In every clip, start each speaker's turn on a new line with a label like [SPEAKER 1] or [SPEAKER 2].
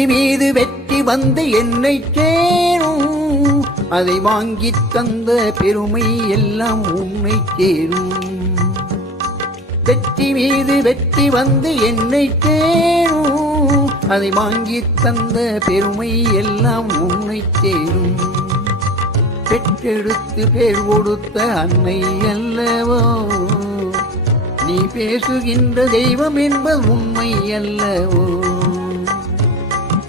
[SPEAKER 1] வெற்றி மீது வெற்றி வந்து என்னை சேரும் அதை வாங்கி தந்த பெருமை எல்லாம் உன்னை சேரும் வெற்றி மீது வெற்றி வந்து என்னை சேரும் அதை வாங்கி தந்த பெருமை எல்லாம் உன்னை சேரும் பெற்றெடுத்து பேர் கொடுத்த அன்னை அல்லவோ? நீ பேசுகின்ற தெய்வம் என்பது உண்மை அல்லவோ?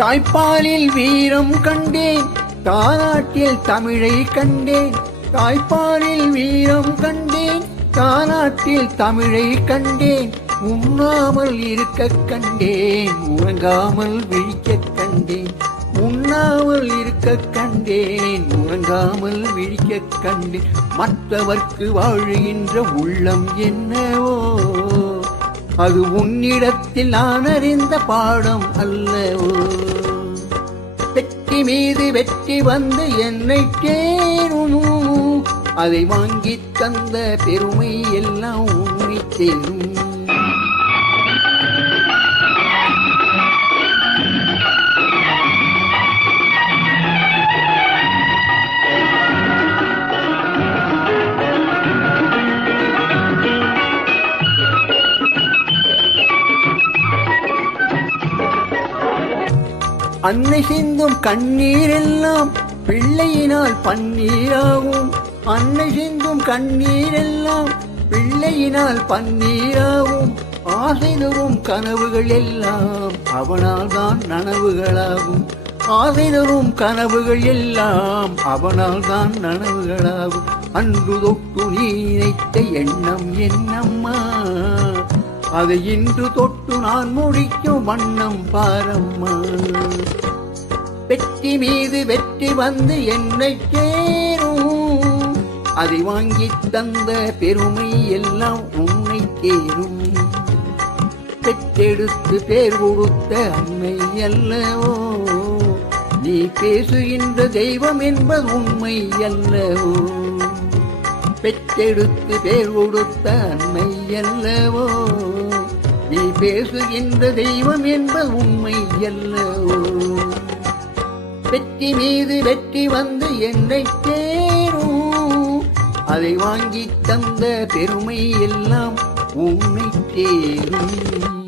[SPEAKER 1] தாய்ப்பாலில் வீரம் கண்டேன். தானாட்டில் தமிழை கண்டேன். தாய்ப்பாலில் வீரம் கண்டேன். தானாட்டில் தமிழை கண்டேன். உண்ணாமல் இருக்க கண்டேன். உறங்காமல் விழிக்க கண்டேன். உண்ணாமல் இருக்க கண்டேன். உறங்காமல் விழிக்க கண்டேன். மற்றவர்க்கு வாழுகின்ற உள்ளம் என்னவோ? அது உன்னிடத்தில் நான் அறிந்த பாடம் அல்லவோ வெற்றி மீது வெற்றி வந்து என்னை சேரும் அதை வாங்கி தந்த பெருமை எல்லாம் உன்னை சேரும் அன்னை சிந்தும் கண்ணீர் எல்லாம் பிள்ளையினால் பன்னீராகும். அன்னை சிந்தும் கண்ணீர் எல்லாம் பிள்ளையினால் பன்னீராகும். ஆசை தரும் கனவுகள் எல்லாம் அவனால் தான் நனவுகளாகும். ஆசை தரும் கனவுகள் எல்லாம் அவனால் தான் நனவுகளாகும். அன்று தொட்டு நீ நினைத்த எண்ணம் என்னம்மா? அதை இன்று தொட்டு நான் முடிக்கும் வண்ணம் பாரம்மா. வெற்றி மீது வெற்றி வந்து என்னை சேரும் அதை வாங்கி தந்த பெருமை எல்லாம் உன்னை சேரும் பெற்றெடுத்து பேர் கொடுத்த அம்மை அல்லவோ நீ பேசுகின்ற தெய்வம் என்பது உண்மை அல்லவோ. பெற்றெடுத்து பேர் கொடுத்த அன்னை அல்லவோ? நீ பேசுகின்ற தெய்வம் என்ப உண்மை அல்லவோ? வெற்றி மீது வெற்றி வந்து என்னை சேரும் அதை வாங்கி தந்த பெருமை எல்லாம் உன்னை சேரும்